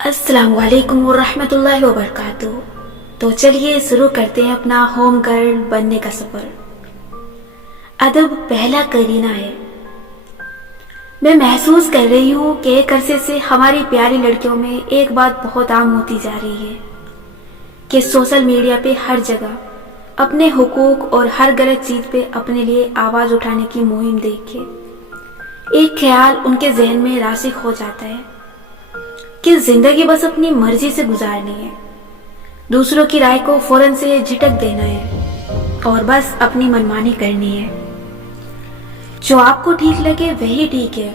السلام علیکم ورحمۃ اللہ وبرکاتہ۔ تو چلیے شروع کرتے ہیں اپنا ہوم گرل بننے کا سفر۔ ادب پہلا کرینہ ہے۔ میں محسوس کر رہی ہوں کہ ایک عرصے سے ہماری پیاری لڑکیوں میں ایک بات بہت عام ہوتی جا رہی ہے کہ سوشل میڈیا پہ ہر جگہ اپنے حقوق اور ہر غلط چیز پہ اپنے لیے آواز اٹھانے کی مہم دیکھ کے ایک خیال ان کے ذہن میں راسخ ہو جاتا ہے کہ زندگی بس اپنی مرضی سے گزارنی ہے، دوسروں کی رائے کو فوراً سے جھٹک دینا ہے اور بس اپنی منمانی کرنی ہے۔ جو آپ کو ٹھیک لگے وہی ٹھیک ہے،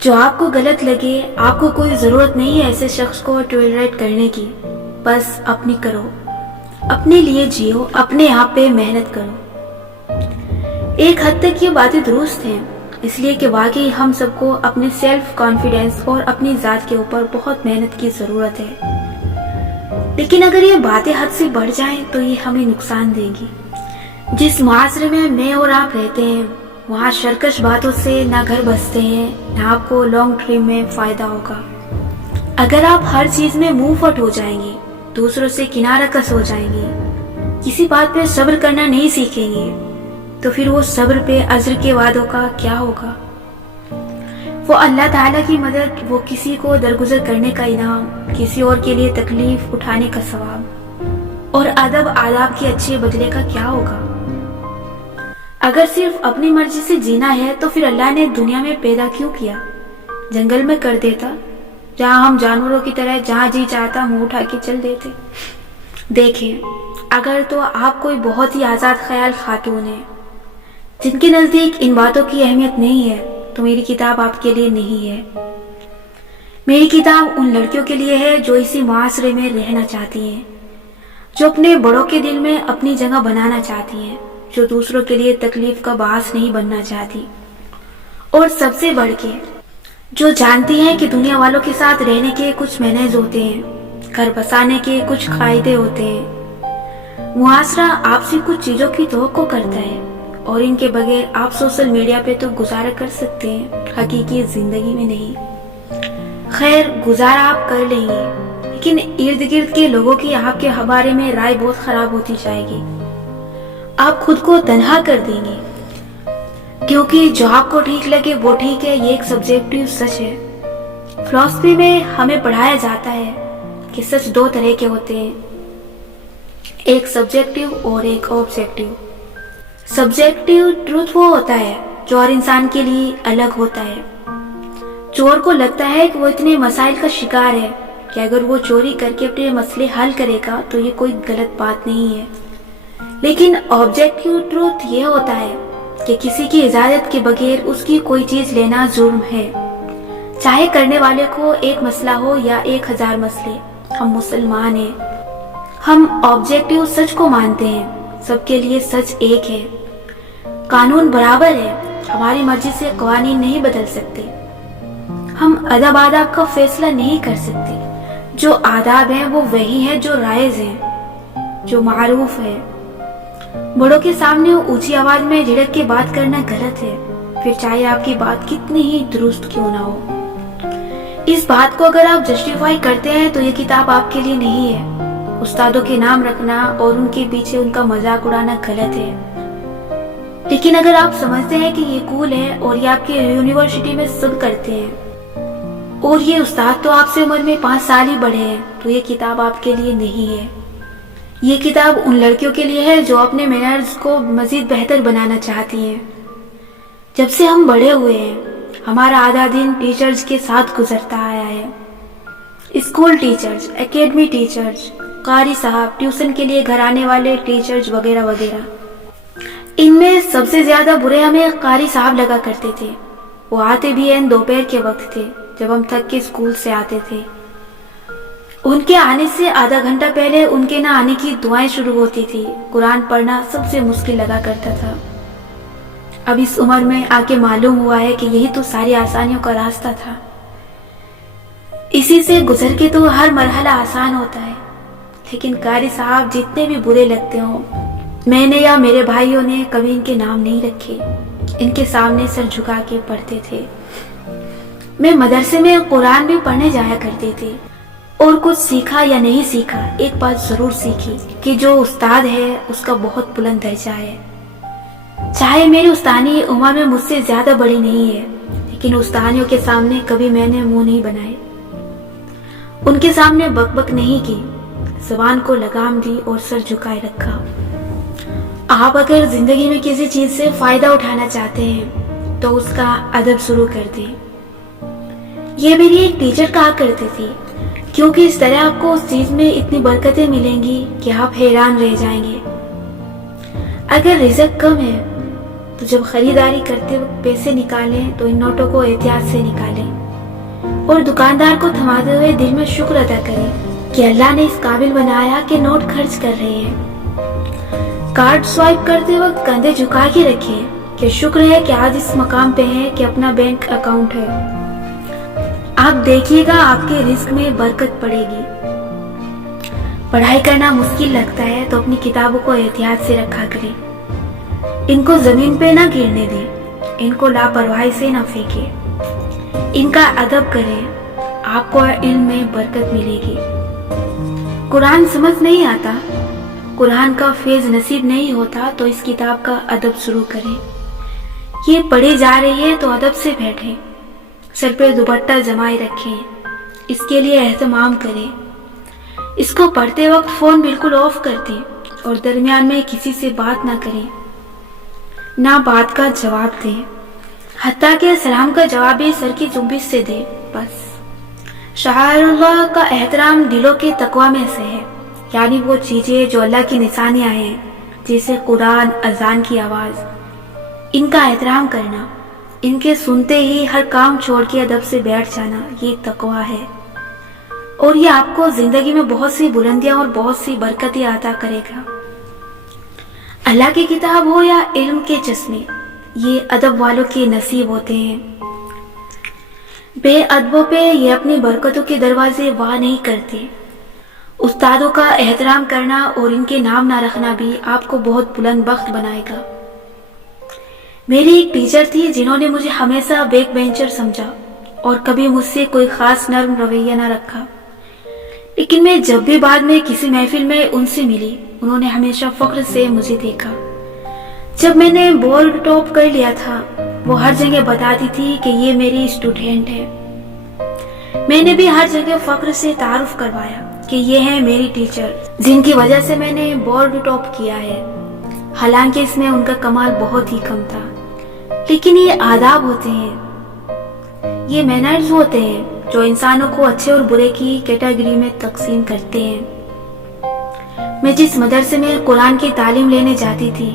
جو آپ کو غلط لگے آپ کو کوئی ضرورت نہیں ہے ایسے شخص کو ٹولریٹ کرنے کی، بس اپنی کرو، اپنے لیے جیو، اپنے آپ پہ محنت کرو۔ ایک حد تک یہ باتیں درست ہیں، اس لیے کہ واقعی ہم سب کو اپنے سیلف کانفیڈنس اور اپنی ذات کے اوپر بہت محنت کی ضرورت ہے، لیکن اگر یہ باتیں حد سے بڑھ جائیں تو یہ ہمیں نقصان دے گی۔ جس معاشرے میں اور آپ رہتے ہیں وہاں شرکش باتوں سے نہ گھر بستے ہیں نہ آپ کو لانگ ٹرم میں فائدہ ہوگا۔ اگر آپ ہر چیز میں منہ پھٹ ہو جائیں گے، دوسروں سے کنارہ کس ہو جائیں گے، کسی بات پہ صبر کرنا نہیں سیکھیں گے، تو پھر وہ صبر پہ اجر کے وعدوں کا کیا ہوگا؟ وہ اللہ تعالیٰ کی مدد، وہ کسی کو درگزر کرنے کا انعام، کسی اور کے لیے تکلیف اٹھانے کا ثواب، اور ادب آداب کے اچھے بدلے کا کیا ہوگا؟ اگر صرف اپنی مرضی سے جینا ہے تو پھر اللہ نے دنیا میں پیدا کیوں کیا؟ جنگل میں کر دیتا جہاں ہم جانوروں کی طرح جہاں جی چاہتا منہ اٹھا کے چل دیتے۔ دیکھیں، اگر تو آپ کوئی بہت ہی آزاد خیال خاتون ہیں جن کے نزدیک ان باتوں کی اہمیت نہیں ہے تو میری کتاب آپ کے لیے نہیں ہے۔ میری کتاب ان لڑکیوں کے لیے ہے جو اسی معاشرے میں رہنا چاہتی ہیں، جو اپنے بڑوں کے دل میں اپنی جگہ بنانا چاہتی ہیں، جو دوسروں کے لیے تکلیف کا باعث نہیں بننا چاہتی، اور سب سے بڑھ کے جو جانتی ہیں کہ دنیا والوں کے ساتھ رہنے کے کچھ مینرز ہوتے ہیں، گھر بسانے کے کچھ قاعدے ہوتے ہیں۔ معاشرہ آپ سے کچھ چیزوں کی توقع کرتا ہے اور ان کے بغیر آپ سوشل میڈیا پہ تو گزارا کر سکتے ہیں، حقیقی زندگی میں نہیں۔ خیر، گزارا آپ کر لیں گے لیکن ارد گرد کے لوگوں کی آپ کے بارے میں رائے بہت خراب ہوتی جائے گی، آپ خود کو تنہا کر دیں گے، کیونکہ جو آپ کو ٹھیک لگے وہ ٹھیک ہے، یہ ایک سبجیکٹیو سچ ہے۔ فلسفی میں ہمیں پڑھایا جاتا ہے کہ سچ دو طرح کے ہوتے ہیں، ایک سبجیکٹیو اور ایک آبجیکٹیو۔ سبجیکٹیو ٹروتھ وہ ہوتا ہے جو ہر انسان کے لیے الگ ہوتا ہے۔ چور کو لگتا ہے کہ وہ اتنے مسائل کا شکار ہے کہ اگر وہ چوری کر کے اپنے مسئلے حل کرے گا تو یہ کوئی غلط بات نہیں ہے، لیکن آبجیکٹیو ٹروتھ یہ ہوتا ہے کہ کسی کی اجازت کے بغیر اس کی کوئی چیز لینا جرم ہے، چاہے کرنے والے کو ایک مسئلہ ہو یا 1000 مسئلے۔ ہم مسلمان ہیں، ہم آبجیکٹیو سچ کو مانتے ہیں، سب کے لیے سچ ایک ہے، قانون برابر ہے، ہماری مرضی سے قوانین نہیں بدل سکتے، ہم ادب آداب کا فیصلہ نہیں کر سکتے، جو آداب ہیں وہ وہی ہیں جو رائج ہیں، جو معروف ہے۔ بڑوں کے سامنے اونچی آواز میں جھڑک کے بات کرنا غلط ہے، پھر چاہے آپ کی بات کتنی ہی درست کیوں نہ ہو۔ اس بات کو اگر آپ جسٹیفائی کرتے ہیں تو یہ کتاب آپ کے لیے نہیں ہے۔ استادوں کے نام رکھنا اور ان کے پیچھے ان کا مذاق اڑانا غلط ہے، لیکن اگر آپ سمجھتے ہیں کہ یہ کول ہے اور یہ آپ کے یونیورسٹی میں سب کرتے ہیں اور یہ استاد تو آپ سے عمر میں 5 سال ہی بڑے ہیں، تو یہ کتاب آپ کے لیے نہیں ہے۔ یہ کتاب ان لڑکیوں کے لیے ہے جو اپنے مینرز کو مزید بہتر بنانا چاہتی ہیں۔ جب سے ہم بڑے ہوئے ہیں ہمارا آدھا دن ٹیچرز کے ساتھ گزرتا آیا ہے، اسکول ٹیچرز، اکیڈمی ٹیچرز، قاری صاحب، ٹیوشن کے لیے گھر آنے والے ٹیچرز وغیرہ وغیرہ۔ ان میں سب سے زیادہ برے ہمیں قاری صاحب لگا کرتے تھے، وہ آتے بھی دوپہر کے وقت تھے جب ہم تھک کے اسکول سے آتے تھے۔ ان کے آنے سے آدھا گھنٹہ پہلے ان کے نہ آنے کی دعائیں شروع ہوتی تھی، قرآن پڑھنا سب سے مشکل لگا کرتا تھا۔ اب اس عمر میں آ کے معلوم ہوا ہے کہ یہی تو ساری آسانیوں کا راستہ تھا، اسی سے گزر کے تو ہر مرحلہ آسان ہوتا ہے۔ لیکن قاری صاحب جتنے بھی برے لگتے ہوں، میں نے یا میرے بھائیوں نے کبھی ان کے نام نہیں رکھے، ان کے سامنے سر جھکا کے پڑھتے تھے۔ میں مدرسے میں قرآن بھی پڑھنے جایا کرتی تھی، اور کچھ سیکھا یا نہیں سیکھا، ایک بات ضرور سیکھی کہ جو استاد ہے اس کا بہت بلند درجہ ہے۔ چاہے میری استانی عمر میں مجھ سے زیادہ بڑی نہیں ہے، لیکن استانیوں کے سامنے کبھی میں نے منہ نہیں بنائے، ان کے سامنے بک بک نہیں کی، زبان کو لگام دی اور سر جھکائے رکھا۔ آپ اگر زندگی میں کسی چیز سے فائدہ اٹھانا چاہتے ہیں تو اس کا ادب شروع کر دیں۔ یہ میری ایک ٹیچر کہا کرتی تھی، کیونکہ اس طرح آپ کو اس چیز میں اتنی برکتیں ملیں گی کہ آپ حیران رہ جائیں گے۔ اگر رزق کم ہے تو جب خریداری کرتے وقت پیسے نکالیں تو ان نوٹوں کو احتیاط سے نکالیں اور دکاندار کو تھماتے ہوئے دل میں شکر ادا کریں کہ اللہ نے اس قابل بنایا کہ نوٹ خرچ کر رہے ہیں۔ کارڈ سوائپ کرتے وقت کندھے جھکا کے رکھیں کہ شکر ہے کہ آج اس مقام پہ ہیں کہ اپنا بینک اکاؤنٹ ہے۔ آپ دیکھیے گا آپ کے رزق میں برکت پڑے گی۔ پڑھائی کرنا مشکل لگتا ہے تو اپنی کتابوں کو احتیاط سے رکھا کریں، ان کو زمین پہ نہ گرنے دیں، ان کو لاپرواہی سے نہ پھینکیں، ان کا ادب کریں، آپ کو علم میں برکت ملے گی۔ قرآن سمجھ نہیں آتا، قرآن کا فیض نصیب نہیں ہوتا تو اس کتاب کا ادب شروع کریں۔ یہ پڑھی جا رہی ہے تو ادب سے بیٹھیں، سر پہ دوپٹہ جمائے رکھیں، اس کے لیے اہتمام کریں۔ اس کو پڑھتے وقت فون بالکل آف کر دیں اور درمیان میں کسی سے بات نہ کریں، نہ بات کا جواب دیں، حتیٰ کہ سلام کا جواب بھی سر کی جنبش سے دیں۔ بس شعائر اللہ کا احترام دلوں کے تقوی میں سے ہے، یعنی وہ چیزیں جو اللہ کی نشانیاں ہیں، جیسے قرآن، اذان کی آواز، ان کا احترام کرنا، ان کے سنتے ہی ہر کام چھوڑ کے ادب سے بیٹھ جانا، یہ تقوی ہے، اور یہ آپ کو زندگی میں بہت سی بلندیاں اور بہت سی برکتیں عطا کرے گا۔ اللہ کی کتاب ہو یا علم کے چشمے، یہ ادب والوں کے نصیب ہوتے ہیں۔ بے ادبوں پہ یہ اپنی برکتوں کے دروازے واہ نہیں کرتے۔ استادوں کا احترام کرنا اور ان کے نام نہ رکھنا بھی آپ کو بہت بلند بخت بنائے گا۔ میری ایک ٹیچر تھی جنہوں نے مجھے ہمیشہ بیک بینچر سمجھا اور کبھی مجھ سے کوئی خاص نرم رویہ نہ رکھا، لیکن میں جب بھی بعد میں کسی محفل میں ان سے ملی، انہوں نے ہمیشہ فخر سے مجھے دیکھا۔ جب میں نے بورڈ ٹاپ کر لیا تھا، وہ ہر جگہ بتاتی تھی کہ یہ میری اسٹوڈنٹ ہے۔ میں نے بھی ہر جگہ فخر سے تعارف کروایا کہ یہ ہیں میری ٹیچر، جن کی وجہ سے میں نے بورڈ ٹاپ کیا ہے۔ حالانکہ اس میں ان کا کمال بہت ہی کم تھا، لیکن یہ آداب ہوتے ہیں، یہ مینرز ہوتے ہیں جو انسانوں کو اچھے اور برے کی کیٹیگری میں تقسیم کرتے ہیں۔ میں جس مدرسے میں قرآن کی تعلیم لینے جاتی تھی،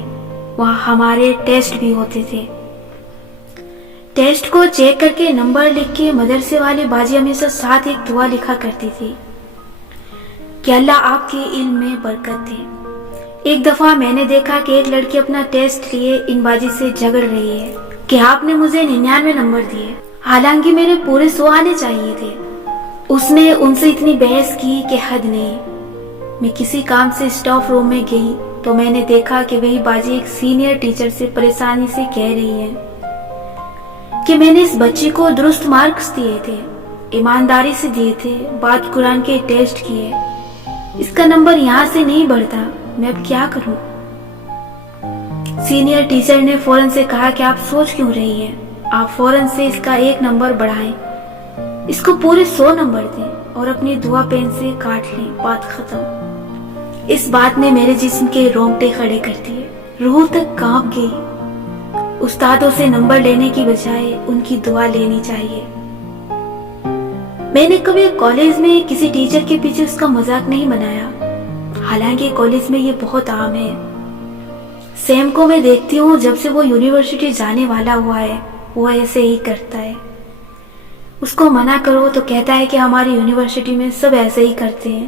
وہاں ہمارے ٹیسٹ بھی ہوتے تھے۔ ٹیسٹ کو چیک کر کے نمبر لکھ کے مدرسے والی باجی ہمیشہ ساتھ ایک دعا لکھا کرتی تھی کہ اللہ آپ کے علم میں برکت دے۔ ایک دفعہ میں نے دیکھا کہ ایک لڑکی اپنا ٹیسٹ لیے ان باجی سے جھگڑ رہی ہے کہ آپ نے مجھے 99 نمبر دیے، حالانکہ میرے پورے 100 آنے چاہیے تھے۔ اس نے ان سے اتنی بحث کی کہ حد نہیں۔ میں کسی کام سے اسٹاف روم میں گئی تو میں نے دیکھا کہ وہی باجی ایک سینئر ٹیچر سے پریشانی سے کہہ رہی ہے کہ میں نے اس بچی کو درست مارکس دیے تھے، ایمانداری سے دیے تھے، بعد قرآن کے ٹیسٹ کیے، اس کا نمبر یہاں سے نہیں بڑھتا، میں اب کیا کروں؟ سینئر ٹیچر نے فوراً سے کہا کہ آپ سوچ کیوں رہی ہیں، آپ فوراً سے اس کا 1 نمبر بڑھائیں، اس کو پورے 100 نمبر دیں اور اپنی دعا پین سے کاٹ لیں، بات ختم۔ اس بات نے میرے جسم کے رونگٹے کھڑے کر دیے، روح تک کانپ گئی۔ استادوں سے نمبر لینے کی بجائے ان کی دعا لینی چاہیے۔ میں نے کبھی کالج میں کسی ٹیچر کے پیچھے اس کا مذاق نہیں بنایا، حالانکہ کالج میں یہ بہت عام ہے۔ سیم کو میں دیکھتی ہوں، جب سے وہ یونیورسٹی جانے والا ہوا ہے وہ ایسے ہی کرتا ہے۔ اس کو منع کرو تو کہتا ہے کہ ہماری یونیورسٹی میں سب ایسے ہی کرتے ہیں،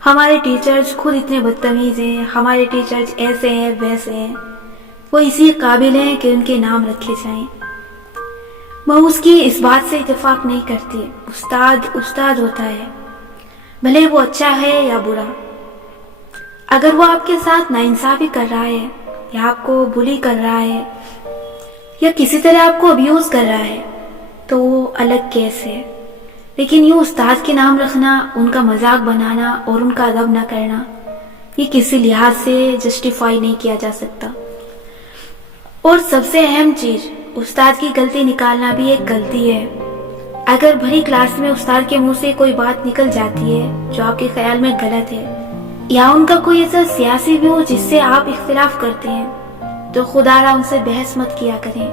ہمارے ٹیچرز خود اتنے بدتمیز ہیں، ہمارے ٹیچرز ایسے ہیں ویسے ہیں، وہ اسی قابل ہیں کہ ان کے نام رکھے جائیں۔ میں اس کی اس بات سے اتفاق نہیں کرتی۔ استاد استاد ہوتا ہے، بھلے وہ اچھا ہے یا برا۔ اگر وہ آپ کے ساتھ ناانصافی کر رہا ہے یا آپ کو بلی کر رہا ہے یا کسی طرح آپ کو ابیوز کر رہا ہے تو وہ الگ کیس ہے، لیکن یوں استاد کے نام رکھنا، ان کا مذاق بنانا اور ان کا ادب نہ کرنا، یہ کسی لحاظ سے جسٹیفائی نہیں کیا جا سکتا۔ اور سب سے اہم چیز، استاد کی غلطی نکالنا بھی ایک غلطی ہے۔ اگر بھری کلاس میں استاد کے منہ سے کوئی بات نکل جاتی ہے جو آپ کے خیال میں غلط ہے، یا ان کا کوئی ایسا سیاسی ویو جس سے آپ اختلاف کرتے ہیں، تو خدا را ان سے بحث مت کیا کریں۔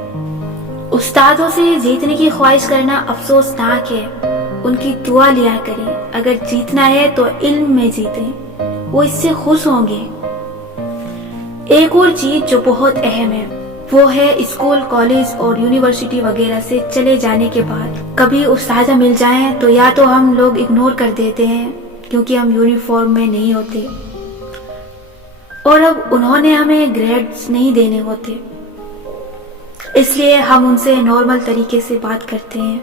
استادوں سے جیتنے کی خواہش کرنا افسوسناک ہے، ان کی دعا لیا کریں۔ اگر جیتنا ہے تو علم میں جیتیں، وہ اس سے خوش ہوں گے۔ ایک اور چیز جو بہت اہم ہے وہ ہے اسکول، کالج اور یونیورسٹی وغیرہ سے چلے جانے کے بعد کبھی استاذہ مل جائیں تو یا تو ہم لوگ اگنور کر دیتے ہیں کیونکہ ہم یونیفارم میں نہیں ہوتے، اور اب انہوں نے ہمیں گریڈز نہیں دینے ہوتے، اس لیے ہم ان سے نارمل طریقے سے بات کرتے ہیں۔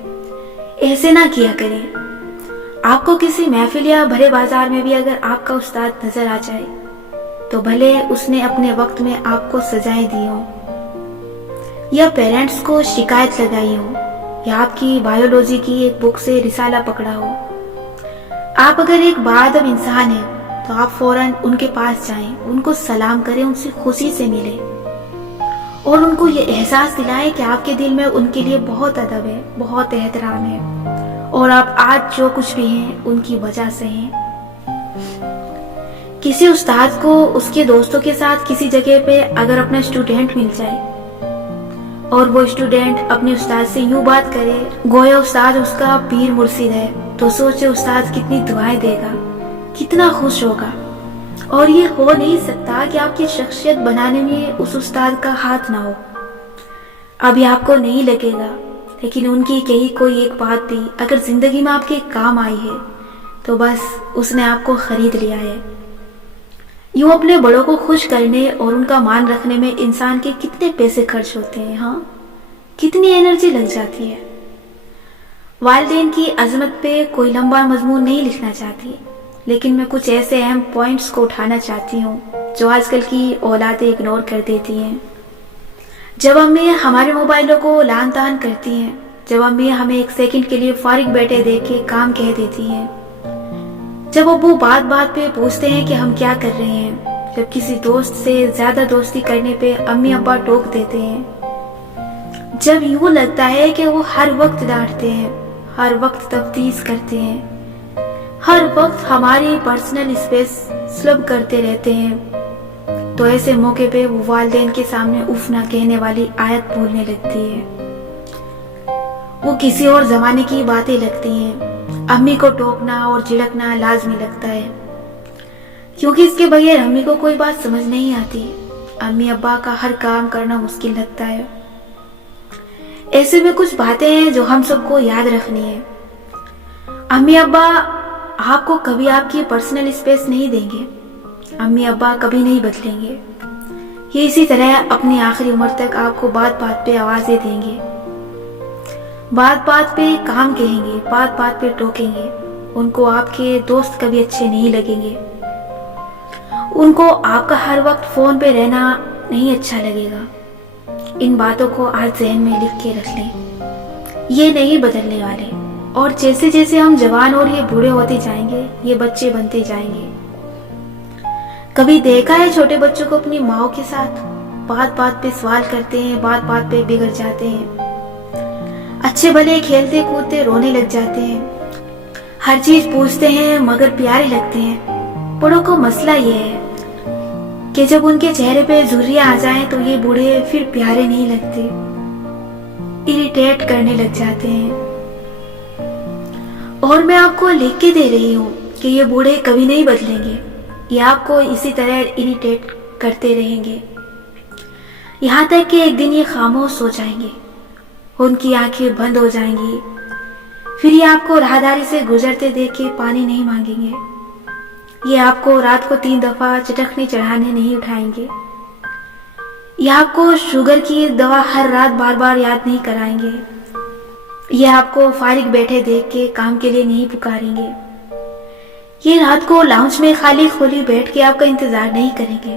ایسے نہ کیا کریں۔ آپ کو کسی محفل یا بھرے بازار میں بھی اگر آپ کا استاد نظر آ جائے تو بھلے اس نے اپنے وقت میں آپ کو سزائیں دی ہوں، یا پیرنٹس کو شکایت لگائی ہو، یا آپ کی بایولوجی کی ایک بک سے رسالہ پکڑا ہو، آپ اگر ایک باادب انسان ہیں تو آپ فوراً ان کے پاس جائیں، ان کو سلام کریں، ان سے خوشی سے ملیں اور ان کو یہ احساس دلائیں کہ آپ کے دل میں ان کے لیے بہت ادب ہے، بہت احترام ہے، اور آپ آج جو کچھ بھی ہیں ان کی وجہ سے ہیں۔ کسی استاد کو اس کے دوستوں کے ساتھ کسی جگہ پہ اگر اپنا اسٹوڈنٹ مل جائے اور وہ اسٹوڈنٹ اپنے استاد سے یوں بات کرے گویا استاد اس کا پیر مرشد ہے، تو سوچے استاد کتنی دعائیں دے گا، کتنا خوش ہوگا۔ اور یہ ہو نہیں سکتا کہ آپ کی شخصیت بنانے میں اس استاد کا ہاتھ نہ ہو۔ ابھی آپ کو نہیں لگے گا، لیکن ان کی کہی کوئی ایک بات بھی اگر زندگی میں آپ کے کام آئی ہے تو بس اس نے آپ کو خرید لیا ہے۔ یوں اپنے بڑوں کو خوش کرنے اور ان کا مان رکھنے میں انسان کے کتنے پیسے خرچ ہوتے ہیں، ہاں کتنی انرجی لگ جاتی ہے۔ والدین کی عظمت پہ کوئی لمبا مضمون نہیں لکھنا چاہتی، لیکن میں کچھ ایسے اہم پوائنٹس کو اٹھانا چاہتی ہوں جو آج کل کی اولادیں اگنور کر دیتی ہیں۔ جب امی ہمارے موبائلوں کو لان تان کرتی ہیں، جب امی ہمیں ایک سیکنڈ کے لیے فارغ بیٹھے دیکھ کے کام کہہ دیتی ہیں، جب ابو بات بات پہ پوچھتے ہیں کہ ہم کیا کر رہے ہیں، جب کسی دوست سے زیادہ دوستی کرنے پہ امی ابا ٹوک دیتے ہیں، جب یوں لگتا ہے کہ وہ ہر وقت ڈانٹتے ہیں، ہر وقت تفتیش کرتے ہیں، ہر وقت ہماری پرسنل اسپیس سلب کرتے رہتے ہیں، تو ایسے موقع پہ وہ والدین کے سامنے اف نہ کہنے والی آیت بولنے لگتی ہے۔ وہ کسی اور زمانے کی باتیں لگتی ہیں۔ امی کو ٹوکنا اور جھڑکنا لازمی لگتا ہے، کیونکہ اس کے بغیر امی کو کوئی بات سمجھ نہیں آتی۔ امی ابا کا ہر کام کرنا مشکل لگتا ہے۔ ایسے میں کچھ باتیں ہیں جو ہم سب کو یاد رکھنی ہے۔ امی ابا آپ کو کبھی آپ کی پرسنل اسپیس نہیں دیں گے، امی ابا کبھی نہیں بدلیں گے۔ یہ اسی طرح اپنی آخری عمر تک آپ کو بات بات پہ آوازیں دیں گے، بات بات پہ کام کہیں گے، بات بات پہ ٹوکیں گے۔ ان کو آپ کے دوست کبھی اچھے نہیں لگیں گے، ان کو آپ کا ہر وقت فون پہ رہنا نہیں اچھا لگے گا۔ ان باتوں کو آج ذہن میں لکھ کے رکھ لیں، یہ نہیں بدلنے والے، اور جیسے جیسے ہم جوان اور یہ بوڑھے ہوتے جائیں گے یہ بچے بنتے جائیں گے۔ کبھی دیکھا ہے چھوٹے بچوں کو اپنی ماؤں کے ساتھ بات بات پہ سوال کرتے ہیں، بات بات پہ بگڑ جاتے ہیں، اچھے بھلے کھیلتے کودتے رونے لگ جاتے ہیں، ہر چیز پوچھتے ہیں مگر پیارے لگتے ہیں۔ بڑوں کو مسئلہ یہ ہے کہ جب ان کے چہرے پہ جھریاں آ جائیں تو یہ بوڑھے پھر پیارے نہیں لگتے، اریٹیٹ کرنے لگ جاتے ہیں۔ اور میں آپ کو لکھ کے دے رہی ہوں کہ یہ بوڑھے کبھی نہیں بدلیں گے، یہ آپ کو اسی طرح اریٹیٹ کرتے رہیں گے، یہاں تک کہ ایک دن یہ خاموش ہو جائیں گے، ان کی آنکھیں بند ہو جائیں گی، پھر یہ آپ کو راہداری سے گزرتے دیکھ کے پانی نہیں مانگیں گے، یہ آپ کو رات کو 3 دفعہ چٹکنے چڑھانے نہیں اٹھائیں گے، یہ آپ کو شوگر کی دوا ہر رات بار بار یاد نہیں کرائیں گے، یہ آپ کو فارغ بیٹھے دیکھ کے کام کے لیے نہیں پکاریں گے، یہ رات کو لاؤنج میں خالی کھولی بیٹھ کے آپ کا انتظار نہیں کریں گے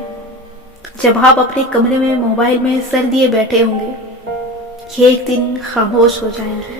جب آپ اپنے کمرے میں موبائل میں سر دیے بیٹھے ہوں گے، یہ ایک دن خاموش ہو جائیں گے۔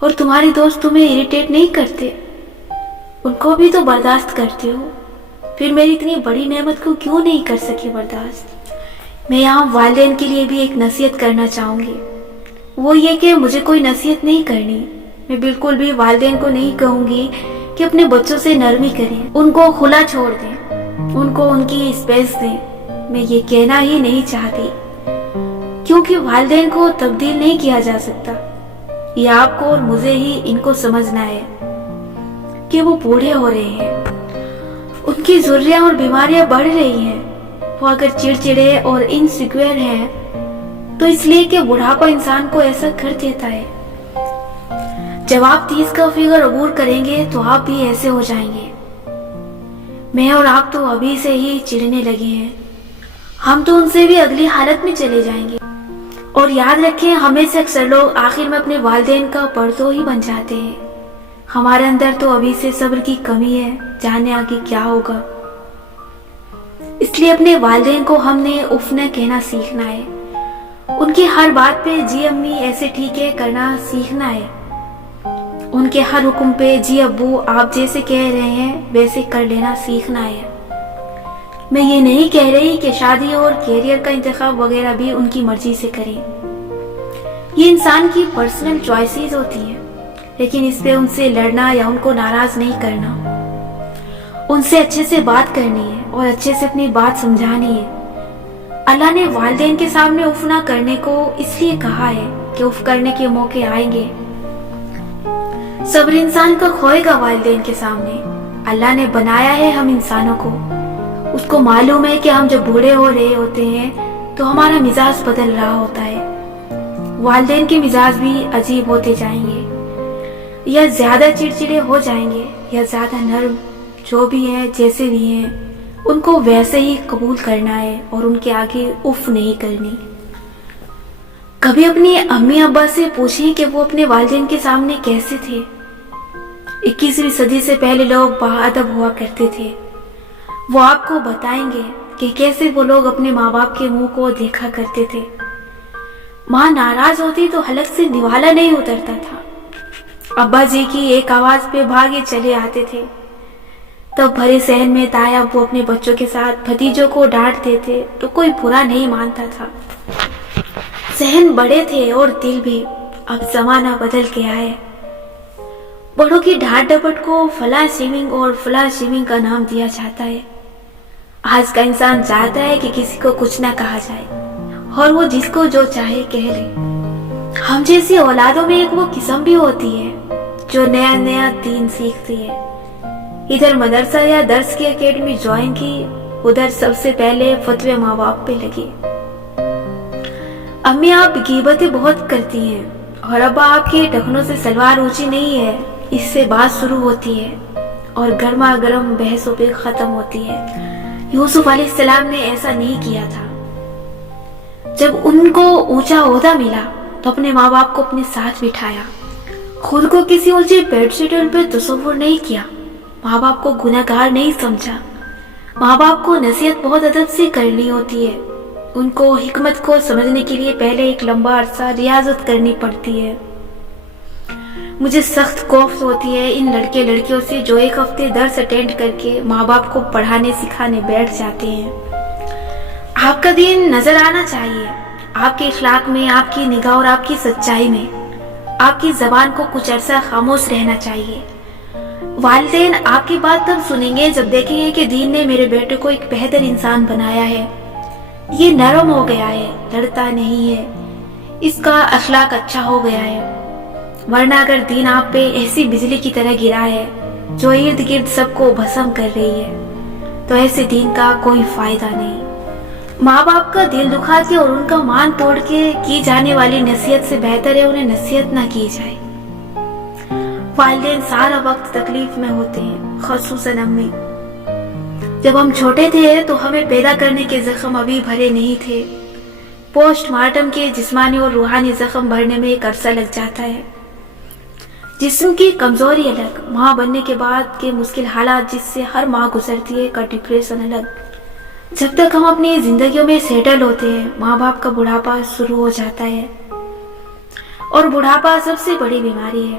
اور تمہارے دوست تمہیں اریٹیٹ نہیں کرتے، ان کو بھی تو برداشت کرتے ہو، پھر میری اتنی بڑی نعمت کو کیوں نہیں کر سکے برداشت؟ میں یہاں والدین کے لیے بھی ایک نصیحت کرنا چاہوں گی، وہ یہ کہ مجھے کوئی نصیحت نہیں کرنی، میں بالکل بھی والدین کو نہیں کہوں گی کہ اپنے بچوں سے نرمی کریں، ان کو کھلا چھوڑ دیں، ان کو ان کی اسپیس دیں، میں یہ کہنا ہی نہیں چاہتی، کیونکہ والدین کو تبدیل نہیں کیا جا سکتا، یہ آپ کو اور مجھے ہی ان کو سمجھنا ہے کہ وہ بوڑھے ہو رہے ہیں، ان کی ضروریات اور بیماریاں بڑھ رہی ہیں، وہ اگر چڑچڑے اور انسیکیور ہیں تو اس لیے کہ بڑھاپا انسان کو ایسا کر دیتا ہے، جب آپ 30 کا فگر عبور کریں گے تو آپ بھی ایسے ہو جائیں گے، میں اور آپ تو ابھی سے ہی چڑھنے لگے ہیں، ہم تو ان سے بھی اگلی حالت میں چلے جائیں گے، اور یاد رکھیں ہمیں سے اکثر لوگ آخر میں اپنے والدین کا پرتو ہی بن جاتے ہیں، ہمارے اندر تو ابھی سے صبر کی کمی ہے، جانے آگے کیا ہوگا، اس لیے اپنے والدین کو ہم نے اف نہ کہنا سیکھنا ہے، ان کی ہر بات پہ جی امی ایسے ٹھیک ہے کرنا سیکھنا ہے، ان کے ہر حکم پہ جی ابو آپ جیسے کہہ رہے ہیں ویسے کر لینا سیکھنا ہے۔ میں یہ نہیں کہہ رہی کہ شادی اور کیریئر کا انتخاب وغیرہ بھی ان کی مرضی سے کریں، یہ انسان کی پرسنل چوائسز ہوتی ہیں، لیکن اس پہ ان سے لڑنا یا ان کو ناراض نہیں کرنا، ان سے اچھے سے بات کرنی ہے اور اچھے سے اپنی بات سمجھانی ہے۔ اللہ نے والدین کے سامنے اف نہ کرنے کو اس لیے کہا ہے کہ اف کرنے کے موقع آئیں گے، صبر انسان کا کھوئے گا والدین کے سامنے، اللہ نے بنایا ہے ہم انسانوں کو، اس کو معلوم ہے کہ ہم جب بوڑھے ہو رہے ہوتے ہیں تو ہمارا مزاج بدل رہا ہوتا ہے، والدین کے مزاج بھی عجیب ہوتے جائیں گے، یا زیادہ چڑچڑے ہو جائیں گے یا زیادہ نرم، جو بھی ہیں جیسے بھی ہیں ان کو ویسے ہی قبول کرنا ہے اور ان کے آگے اف نہیں کرنی۔ کبھی اپنی امی ابا سے پوچھیں کہ وہ اپنے والدین کے سامنے کیسے تھے، 21ویں صدی سے پہلے لوگ باادب ہوا کرتے تھے، وہ آپ کو بتائیں گے کہ کیسے وہ لوگ اپنے ماں باپ کے منہ کو دیکھا کرتے تھے، ماں ناراض ہوتی تو حلق سے نوالا نہیں اترتا تھا، ابا جی کی ایک آواز پہ بھاگے چلے آتے تھے، تب بھرے صحن میں تایا وہ اپنے بچوں کے ساتھ بھتیجوں کو ڈانٹتے تھے تو کوئی برا نہیں مانتا تھا، صحن بڑے تھے اور دل بھی، اب زمانہ بدل گیا ہے، بڑوں کی ڈانٹ ڈپٹ کو فلاں شیمنگ اور فلاں شیمنگ کا نام دیا جاتا ہے، آج کا انسان چاہتا ہے کہ کسی کو کچھ نہ کہا جائے اور وہ جس کو جو چاہے کہہ لے، ہم جیسی اولادوں میں ایک وہ قسم بھی ہوتی ہے جو نیا نیا دین سیکھتی ہے، ادھر مدرسہ یا درس کی اکیڈمی جوائن کی، ادھر سب سے پہلے فتوے ماں باپ پہ لگے، امی آپ غیبتیں بہت کرتی ہیں اور ابا آپ کے ٹخنوں سے سلوار اونچی نہیں ہے، اس سے بات شروع ہوتی ہے اور گرما گرم بحثوں پہ ختم ہوتی ہے۔ یوسف علیہ السلام نے ایسا نہیں کیا تھا، جب ان کو اونچا عہدہ ملا تو اپنے ماں باپ کو اپنے ساتھ بٹھایا، خود کو کسی اونچے پیڈسٹل پہ تصور نہیں کیا، ماں باپ کو گنہگار نہیں سمجھا، ماں باپ کو نصیحت بہت ادب سے کرنی ہوتی ہے، ان کو حکمت کو سمجھنے کے لیے پہلے ایک لمبا عرصہ ریاضت کرنی پڑتی ہے۔ مجھے سخت خوف ہوتی ہے ان لڑکے لڑکیوں سے جو ایک ہفتے درس اٹینڈ کر کے ماں باپ کو پڑھانے سکھانے بیٹھ جاتے ہیں۔ آپ کا دین نظر آنا چاہیے، آپ کے اخلاق میں، آپ کی نگاہ اور آپ کی سچائی میں، آپ کی زبان کو کچھ عرصہ خاموش رہنا چاہیے۔ والدین آپ کی بات تب سنیں گے جب دیکھیں گے کہ دین نے میرے بیٹے کو ایک بہتر انسان بنایا ہے، یہ نرم ہو گیا ہے، لڑتا نہیں ہے، اس کا اخلاق اچھا ہو گیا ہے، ورنہ اگر دین آپ پہ ایسی بجلی کی طرح گرا ہے جو ارد گرد سب کو بھسم کر رہی ہے تو ایسے دین کا کوئی فائدہ نہیں۔ ماں باپ کا دل دکھا کے اور ان کا مان توڑ کے کی جانے والی نصیحت سے بہتر ہے انہیں نصیحت نہ کی جائے۔ والدین سارا وقت تکلیف میں ہوتے ہیں، خصوصاً امی۔ جب ہم چھوٹے تھے تو ہمیں پیدا کرنے کے زخم ابھی بھرے نہیں تھے، پوسٹ مارٹم کے جسمانی اور روحانی زخم بھرنے میں ایک عرصہ لگ جاتا ہے۔ جسم کی کمزوری الگ، ماں بننے کے بعد کے مشکل حالات جس سے ہر ماں گزرتی ہے کا ڈپریشن الگ۔ جب تک ہم اپنی زندگیوں میں سیٹل ہوتے ہیں ماں باپ کا بڑھاپا شروع ہو جاتا ہے، اور بڑھاپا سب سے بڑی بیماری ہے۔